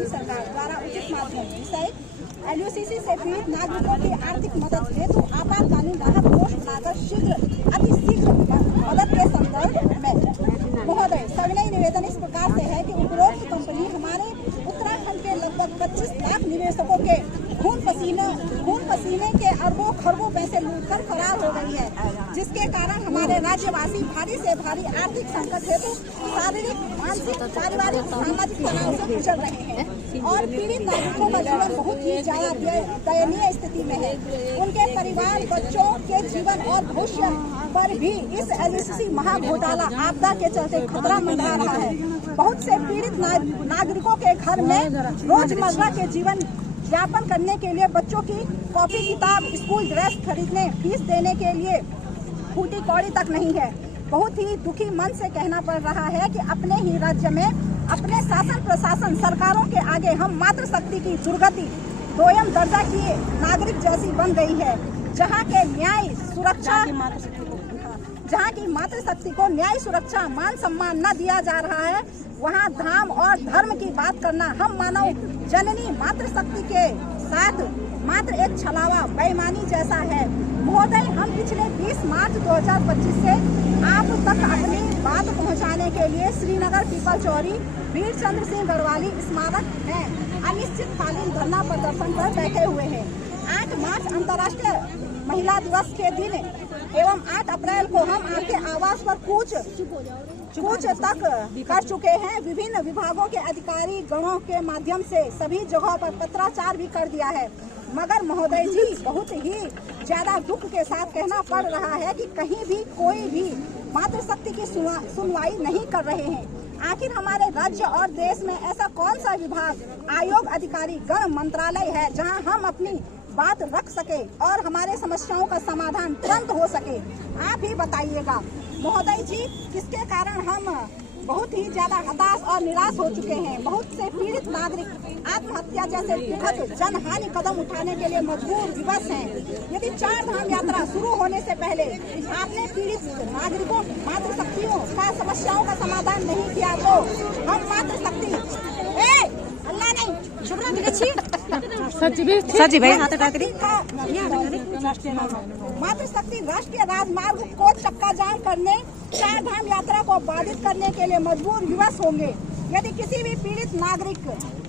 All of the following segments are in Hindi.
राज्य सरकार द्वारा उचित माध्यम विषय LUCC से पीड़ित नागरिकों की आर्थिक मदद हेतु आपातकालीन राहत कोष बनाकर अति शीघ्र मदद के संदर्भ में महोदय सविनय निवेदन इस प्रकार से है कि उपरोक्त कंपनी हमारे उत्तराखंड के लगभग 25 लाख निवेशकों के खून पसीने के अरबों खरबों पैसे लूटकर फरार हो गई है, जिसके कारण हमारे राज्यवासी भारी से भारी आर्थिक संकट हेतु शारीरिक, मानसिक, पारिवारिक, सामाजिक तनाव से गुजर रहे हैं और पीड़ित नागरिकों का जीवन बहुत ही ज्यादा दयनीय स्थिति में है। उनके परिवार, बच्चों के जीवन और भविष्य पर भी इस LUCC महाघोटाला आपदा के चलते खतरा मंडरा रहा है। बहुत से पीड़ित नागरिकों के घर में रोजमर्रा के जीवन यापन करने के लिए बच्चों की कॉपी किताब, स्कूल ड्रेस खरीदने, फीस देने के लिए फूटी कौड़ी तक नहीं है। बहुत ही दुखी मन से कहना पड़ रहा है कि अपने ही राज्य में अपने शासन प्रशासन सरकारों के आगे हम मातृशक्ति की दुर्गति दोयम दर्जा की नागरिक जैसी बन गई है, जहां की मातृशक्ति को न्याय, सुरक्षा, मान सम्मान न दिया जा रहा है, वहां धाम और धर्म की बात करना हम मानव जननी मातृशक्ति के साथ मात्र एक छलावा बेईमानी जैसा है। महोदय, हम पिछले 20 मार्च 2025 से आप तक अपनी बात पहुंचाने के लिए श्रीनगर पीपल चौरी वीर चंद्र सिंह गढ़वाली स्मारक में अनिश्चितकालीन धरना प्रदर्शन पर बैठे हुए हैं। 8 मार्च अंतर्राष्ट्रीय महिला दिवस के दिन एवं 8 अप्रैल को हम आपके आवास पर कूच तक कर चुके हैं। विभिन्न विभागों के अधिकारी गणों के माध्यम से सभी जगहों पर पत्राचार भी कर दिया है, मगर महोदय जी बहुत ही ज्यादा दुख के साथ कहना पड़ रहा है कि कहीं भी कोई भी मातृशक्ति की सुनवाई नहीं कर रहे हैं। आखिर हमारे राज्य और देश में ऐसा कौन सा विभाग, आयोग, अधिकारी गण, मंत्रालय है जहां हम अपनी बात रख सके और हमारे समस्याओं का समाधान तुरंत हो सके? आप ही बताइएगा महोदय जी, किसके कारण हम बहुत ही ज्यादा हताश और निराश हो चुके हैं। बहुत से पीड़ित नागरिक आत्महत्या जैसे दुखद जनहानि कदम उठाने के लिए मजबूर विवश हैं। यदि 4 धाम यात्रा शुरू होने से पहले आपने पीड़ित नागरिकों, मातृशक्तियों का समस्याओं का समाधान नहीं किया तो हम मातृशक्ति अल्लाह नहीं सची भाई मातृशक्ति राष्ट्रीय राजमार्ग को चक्का जाम करने, 4 धाम यात्रा को बाधित करने के लिए मजबूर विवश होंगे। यदि किसी भी पीड़ित नागरिक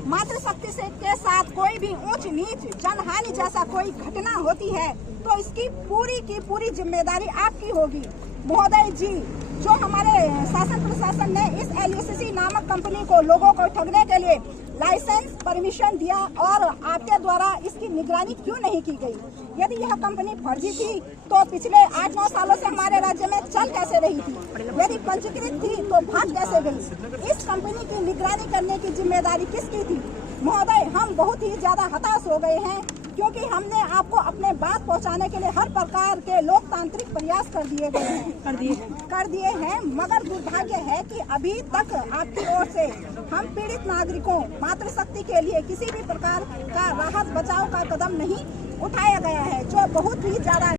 मातृशक्ति से के साथ कोई भी ऊंच नीच, जनहानि जैसा कोई घटना होती है तो इसकी पूरी की पूरी जिम्मेदारी आपकी होगी। महोदय जी, जो हमारे शासन प्रशासन ने इस LUCC नामक कंपनी को लोगों को ठगने के लिए लाइसेंस परमिशन दिया और आपके द्वारा इसकी निगरानी क्यों नहीं की गई? यदि यह कंपनी फर्जी थी तो पिछले 8-9 सालों से हमारे राज्य में चल कैसे रही थी? यदि पंजीकृत थी तो भाग कैसे गई? इस कंपनी की निगरानी करने की जिम्मेदारी किसकी थी? महोदय, हम बहुत ही ज्यादा हताश हो गए हैं क्योंकि हमने आपको अपने बात पहुंचाने के लिए हर प्रकार के लोकतांत्रिक प्रयास कर दिए हैं, मगर दुर्भाग्य है कि अभी तक आपकी ओर से हम पीड़ित नागरिकों मातृशक्ति के लिए किसी भी प्रकार का राहत बचाव का कदम नहीं उठाया गया है, जो बहुत ही ज्यादा